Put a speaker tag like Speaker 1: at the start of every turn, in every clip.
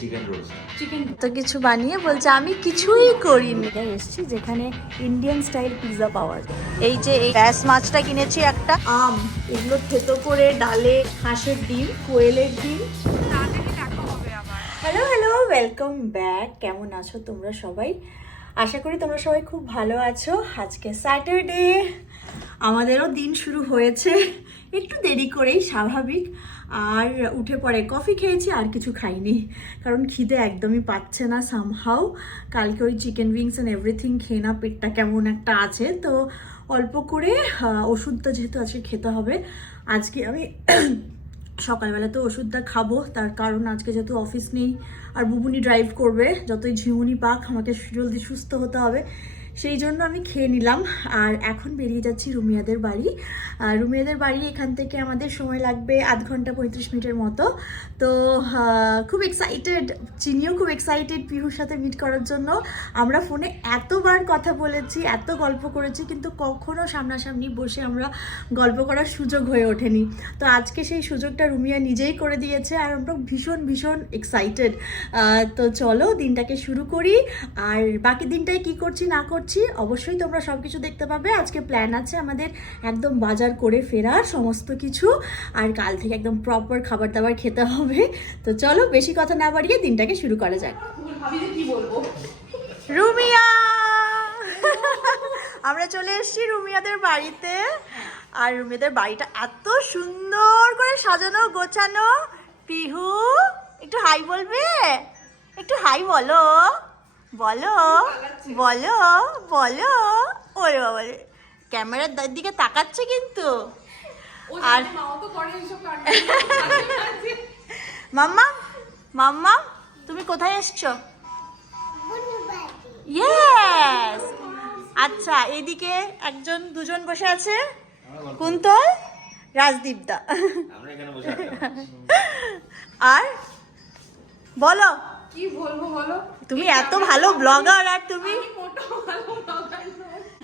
Speaker 1: Chicken roast
Speaker 2: তো কিছু বানিয়ে বলছে আমি কিছুই করিনি। এসছি যেখানে ইন্ডিয়ান স্টাইল পিৎজা পাওয়া যায়। এই যে এই ব্যাস মাছটা কিনেছি একটা। আম এগুলো থেতো করে ডালে হাঁসের ডিম কোয়েলের ডিম। হ্যালো হ্যালো ওয়েলকাম ব্যাক কেমন আছো তোমরা সবাই? আশা করি তোমরা সবাই খুব ভালো আছো। আজকে স্যাটারডে আমাদেরও দিন শুরু হয়েছে। একটু দেরি করেই স্বাভাবিক। আর উঠে পরে কফি খেয়েছি, আর কিছু খাইনি। কারণ খিদে একদমই পাচ্ছে না সামহাও কালকে ওই চিকেন উইংস অ্যান্ড এভরিথিং খেয়ে না, পেটটা কেমন একটা আছে। তো অল্প করে ওষুধটা যেহেতু আজকে খেতে হবে, আজকে আমি সকালবেলা তো ওষুধটা খাব। তার কারণ আজকে যেহেতু অফিস নেই, আর বুবুনি ড্রাইভ করবে, যতই ঝিমুনি পাক, আমাকে জলদি সুস্থ হতে হবে। সেই জন্য আমি খেয়ে নিলাম। আর এখন বেরিয়ে যাচ্ছি রুমিয়াদের বাড়ি। আর রুমিয়াদের বাড়ি এখান থেকে আমাদের সময় লাগবে আধ ঘণ্টা পঁয়ত্রিশ মিনিটের মতো। তো খুব এক্সাইটেড চিনিও খুব এক্সাইটেড পিহুর সাথে মিট করার জন্য। আমরা ফোনে এতবার কথা বলেছি, এত গল্প করেছি, কিন্তু কখনো সামনাসামনি বসে আমরা গল্প করার সুযোগ হয়ে ওঠেনি। তো আজকে সেই সুযোগটা রুমিয়া নিজেই করে দিয়েছে আর আমরা ভীষণ ভীষণ এক্সাইটেড তো চলো দিনটাকে শুরু করি। আর বাকি দিনটায় কি করছি না করছি অবশ্যই তোমরা সব কিছু দেখতে পাবে। আজকে প্ল্যান আছে আমাদের একদম বাজার করে ফেরার সমস্ত কিছু। আর কাল থেকে একদম প্রপার খাবার দাবার খেতে হবে। তো চলো, বেশি কথা না বাড়িয়ে দিনটাকে শুরু করা যাক। রুমিয়া! আমরা চলে এসেছি রুমিয়াদের বাড়িতে। আর রুমিয়াদের বাড়িটা এত সুন্দর করে সাজানো, গোছানো। পিহু, একটু হাই বলবে? একটু হাই বলো। বলো বলো বলো। ওরে বাবা ক্যামেরার দিকে তাকাচ্ছে কিন্তু। আর- মাম্মা মাম্মা তুমি কোথায় এসছো? ইয়েস আচ্ছা এদিকে একজন দুজন বসে আছে। কুন্তল রাজদীপ দা।
Speaker 1: আমরা এখানে বসে আড্ডা মারছি।
Speaker 2: আর বলো
Speaker 3: কি বলব বলো?
Speaker 2: তুমি এত ভালো ব্লগার আর তুমি?
Speaker 3: মোটো ভালো।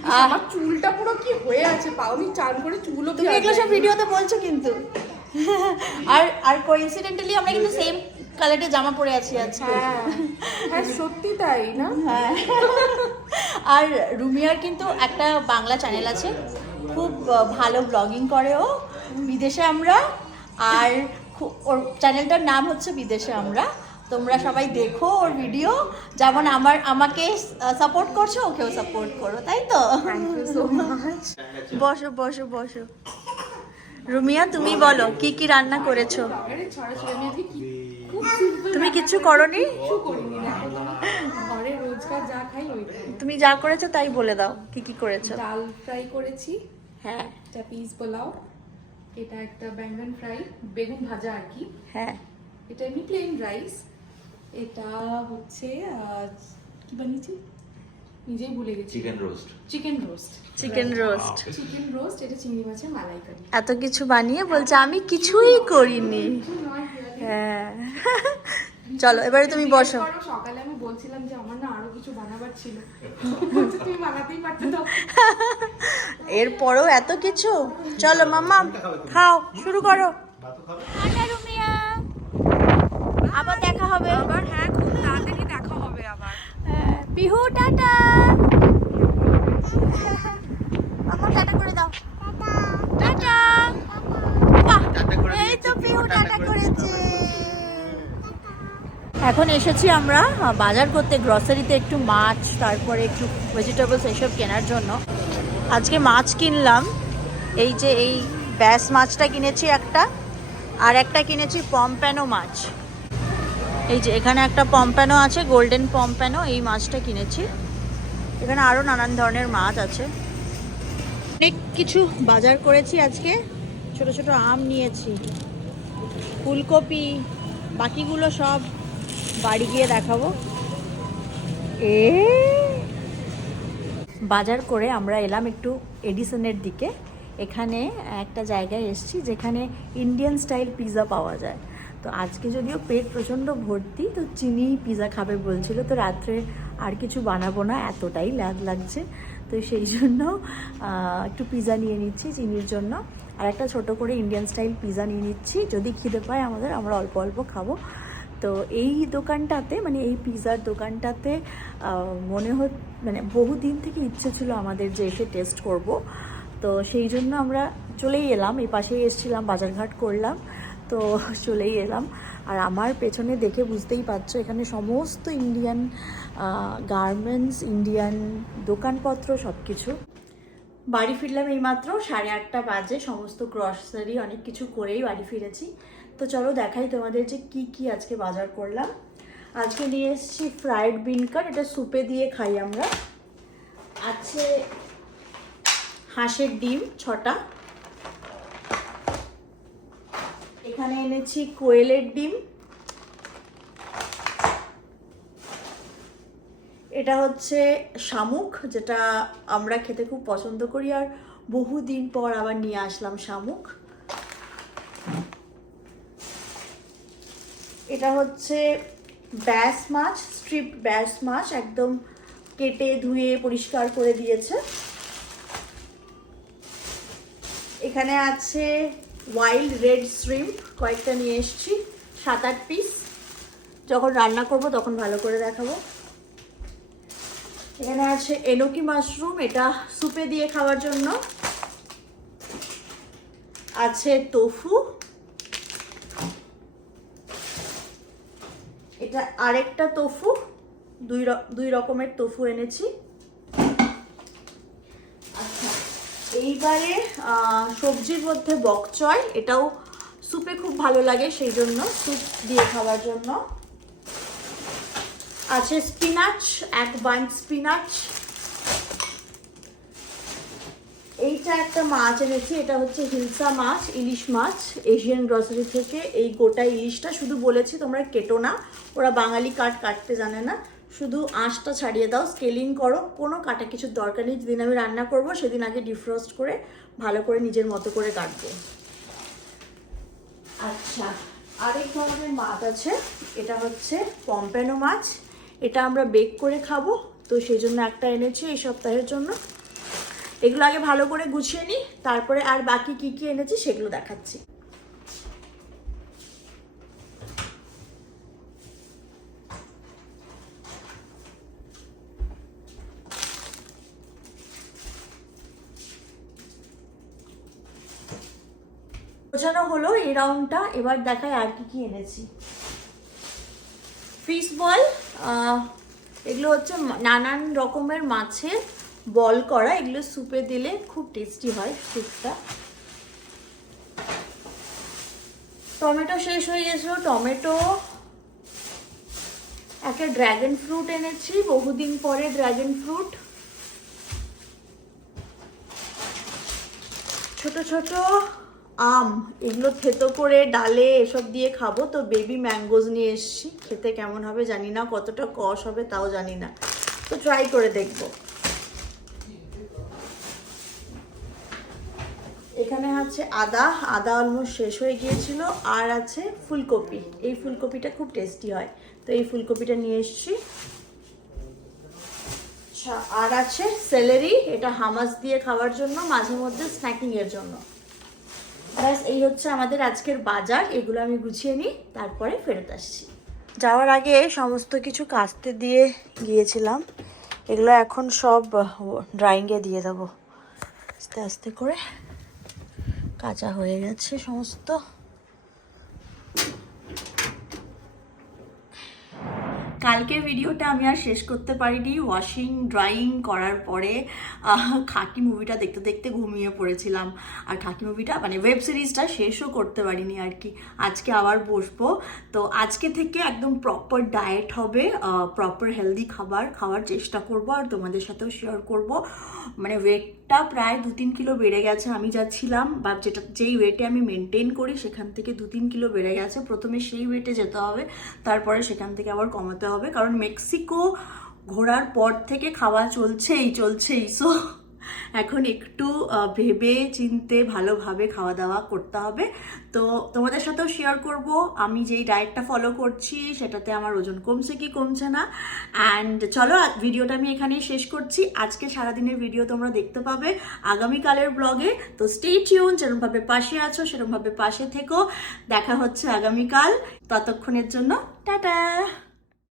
Speaker 2: আহ।
Speaker 3: আমার চুলটা পুরো কি হয়ে আছে পাও আমি চান করে চুলও
Speaker 2: তুমি এগুলো সব ভিডিওতে বলছো কিন্তু। আর আর কোইন্সিডেন্টালি আমরা কিন্তু সেম কালারের জামা পরে আছি আজকে।
Speaker 3: হ্যাঁ। হ্যাঁ সত্যি তাই না?
Speaker 2: হ্যাঁ। আর রুমিয়ার কিন্তু একটা বাংলা চ্যানেল আছে খুব ভালো ব্লগিং করে ও বিদেশে আমরা। আর ওর চ্যানেলটার নাম হচ্ছে বিদেশে আমরা। তোমরা সবাই দেখো ওর ভিডিও যেমন আমার আমাকে সাপোর্ট করছ ওকেও সাপোর্ট করো তাই তো?
Speaker 3: সো মাচ
Speaker 2: বসো বসো বসো। রুমিয়া তুমি বলো কি কি রান্না করেছ? তুমি
Speaker 3: কিছু করিনি? ঘরে রোজকার যা খাই
Speaker 2: তুমি যা করেছ তাই বলে দাও কি কি করেছ?
Speaker 3: ডাল ফ্রাই করেছি।
Speaker 2: হ্যাঁ।
Speaker 3: এটা পিস পোলাও এটা একটা বেঙ্গন ফ্রাই বেগুন ভাজা আর কি।
Speaker 2: হ্যাঁ।
Speaker 3: এটা এমনি প্লেন রাইস এটা হচ্ছে কি বানিয়েছি? নিজেই ভুলে গেছি।
Speaker 1: Chicken roast
Speaker 3: chicken roast
Speaker 2: chicken roast
Speaker 3: chicken roast এটা চিংড়ি মাছের মালাইকারি।
Speaker 2: এত কিছু বানিয়ে বলছে আমি কিছুই করিনি। হ্যাঁ। চলো এবারে তুমি বসো।
Speaker 3: সকালে আমি বলছিলাম যে আমার না আরও কিছু বানাবার ছিল। তুমি বানাতেই পারতে তো।
Speaker 2: এরপরেও এত কিছু? চলো মাম্মা খাও শুরু করো। টাটা রুমিয়া আবার দেখা হবে
Speaker 3: আবার হ্যাঁ খুব তাড়াতাড়ি দেখা হবে আবার
Speaker 2: হ্যাঁ, পিহু টাটা মাম্মা টাটা করে দাও টাটা বাহ, এই তো পিহু টাটা করেছে এখন এসেছি আমরা বাজার করতে গ্রসারিতে একটু মাছ, তারপরে একটু ভেজিটেবলস এসব কেনার জন্য। আজকে মাছ কিনলাম, এই যে এই ব্যাস মাছটা কিনেছি একটা, আর একটা কিনেছি পম্প্যানো মাছ। এই যে এখানে একটা পম্প্যানো আছে গোল্ডেন পম্প্যানো এই মাছটা কিনেছি। এখানে আরও নানান ধরনের মাছ আছে। অনেক কিছু বাজার করেছি আজকে, ছোট ছোট আম নিয়েছি, ফুলকপি, বাকিগুলো সব বাড়ি গিয়ে দেখাবো। এ? বাজার করে আমরা এলাম একটু এডিসনের দিকে। এখানে একটা জায়গায় এসেছি যেখানে ইন্ডিয়ান স্টাইল পিৎজা পাওয়া যায়। তো আজকে যদিও পেট প্রচণ্ড ভর্তি তো চিনি পিৎজা খাবে বলছিল তো রাত্রে আর কিছু বানাবো না এতটাই লাগ লাগছে। তো সেই জন্য একটু পিৎজা নিয়ে নিচ্ছি চিনির জন্য। আর একটা ছোট করে ইন্ডিয়ান স্টাইল পিৎজা নিয়ে নিচ্ছি। যদি খিদে পায় আমাদের আমরা অল্প অল্প খাব। তো এই দোকানটাতে মানে এই পিৎজার দোকানটাতে মনে হত মানে বহুদিন থেকে ইচ্ছে ছিল আমাদের যে এসে টেস্ট করব। তো সেই জন্য আমরা চলেই এলাম, এই পাশেই এসেছিলাম, বাজারঘাট করলাম, তো চলেই এলাম। আর আমার পেছনে দেখে বুঝতেই পারছ, এখানে সমস্ত ইন্ডিয়ান গার্মেন্টস ইন্ডিয়ান দোকানপত্র সব কিছু বাড়ি ফিরলাম এইমাত্র, সাড়ে আটটা বাজে, সমস্ত গ্রসারি অনেক কিছু করেই বাড়ি ফিরেছি। তো চলো দেখাই তোমাদের যে কি কি আজকে বাজার করলাম। আজকে নিয়ে এসেছি ফ্রাইড বিনকার এটা সুপে দিয়ে খাই আমরা। আছে হাঁসের ডিম ছটা। এখানে এনেছি কোয়েলের ডিম। এটা হচ্ছে শামুক, যেটা আমরা খেতে খুব পছন্দ করি। আর বহুদিন পর আবার নিয়ে আসলাম শামুক। এটা হচ্ছে ব্যাস মাছ স্ট্রিপ ব্যাস মাছ একদম কেটে, ধুয়ে, পরিষ্কার করে দিয়েছে। এখানে আছে ওয়াইল্ড রেড শ্রিম্প কয়েকটা নিয়ে এসেছি, সাত আট পিস যখন রান্না করব তখন ভালো করে দেখাবো। এখানে আছে এনোকি মাশরুম এটা সুপে দিয়ে খাওয়ার জন্য। আছে তোফু এটা আরেকটা তোফু দুই দুই রকমের তোফু এনেছি। আচ্ছা এইবারে সবজির মধ্যে বকচয় এটাও সুপে খুব ভালো লাগে সেই জন্য স্যুপ দিয়ে খাওয়ার জন্য। আছে স্পিনাচ এক বাঞ্চ স্পিনাচ এইটা একটা মাছ এনেছি, এটা হচ্ছে হিলসা মাছ, ইলিশ মাছ, এশিয়ান গ্রসারি থেকে। এই গোটা ইলিশটা শুধু বলেছি তোমরা কেটো না, ওরা বাঙালি কাঠ কাটতে জানে না। শুধু আঁশটা ছাড়িয়ে দাও, স্কেলিং করো, কোনো কাটা কিছুর দরকার নেই। যেদিন আমি রান্না করব, সেদিন আগে ডিফ্রস্ট করে, ভালো করে নিজের মতো করে কাটবো। আচ্ছা আরেক ধরনের মাছ আছে, এটা হচ্ছে পম্পেনো মাছ। এটা আমরা বেক করে খাব, তো সেই জন্য একটা এনেছি এই সপ্তাহের জন্য। এগুলো আগে ভালো করে গুছিয়ে নিই, তারপরে আর বাকি কি কি এনেছি সেগুলো দেখাচ্ছি। গোছানো হলো এই রাউন্ডটা এবার দেখায় আর কি কি এনেছি। ফিশ বল এগুলো হচ্ছে নানান রকমের মাছের বল করা, এগুলো স্যুপে দিলে খুব টেস্টি হয় স্যুপটা টমেটো শেষ হয়ে গেছিল। টমেটো, একটা ড্র্যাগন ফ্রুট এনেছি, বহুদিন পরে ড্র্যাগন ফ্রুট ছোট ছোট আম, এগুলো থেতো করে ডালে এসব দিয়ে খাব। তো বেবি ম্যাঙ্গোজ নিয়ে এসেছি। খেতে কেমন হবে জানি না, কতটা কষ হবে তাও জানি না। তো ট্রাই করে দেখব। এখানে আছে আদা। আদা অলমোস্ট শেষ হয়ে গিয়েছিল। আর আছে ফুলকপি। এই ফুলকপিটা খুব টেস্টি হয়। তো এই ফুলকপিটা নিয়ে এসেছি। আচ্ছা আর আছে সেলেরি এটা হামাস দিয়ে খাওয়ার জন্য, মাঝে মধ্যে স্ন্যাকিং এর জন্য। ব্যাস, এই হচ্ছে আমাদের আজকের বাজার। এগুলো আমি গুছিয়ে নিই, তারপরে ফেরত আসছি। যাওয়ার আগে সমস্ত কিছু কাস্তে দিয়ে গিয়েছিলাম। এগুলো এখন সব ড্রাইংয়ে দিয়ে দেবো। আস্তে আস্তে করে। কাঁচা হয়ে গেছে সমস্ত কালকে ভিডিওটা আমি আর শেষ করতে পারিনি। ওয়াশিং ড্রাইং করার পরে খাকি মুভিটা দেখতে দেখতে ঘুমিয়ে পড়েছিলাম। আর খাকি মুভিটা মানে ওয়েব সিরিজটা শেষও করতে পারিনি আর কি। আজকে আবার বসবো। তো আজকে থেকে একদম প্রপার ডায়েট হবে প্রপার হেলদি খাবার খাওয়ার চেষ্টা করব আর তোমাদের সাথেও শেয়ার করব। মানে ওয়েটটা প্রায় দু তিন কিলো বেড়ে গেছে আমি যা ছিলাম বা যেটা, যেই ওয়েটে আমি মেনটেন করি সেখান থেকে দু তিন কিলো বেড়ে গেছে। প্রথমে সেই ওয়েটে যেতে হবে, তারপরে সেখান থেকে আবার কমাতে হবে কারণ মেক্সিকো ঘোরার পর থেকে খাওয়া চলছেই চলছেই। সো এখন একটু ভেবে চিনতে ভালোভাবে খাওয়া দাওয়া করতে হবে। তো তোমাদের সাথেও শেয়ার করব, আমি যেই ডায়েটটা ফলো করছি, সেটাতে আমার ওজন কমছে কি কমছে না। অ্যান্ড চলো ভিডিওটা আমি এখানেই শেষ করছি। আজকে সারাদিনের ভিডিও তোমরা দেখতে পাবে আগামীকালের ব্লগে তো স্টে টিউন যেরকমভাবে পাশে আছো, সেরমভাবে পাশে থেকো। দেখা হচ্ছে আগামীকাল। ততক্ষণের জন্য, টাটা!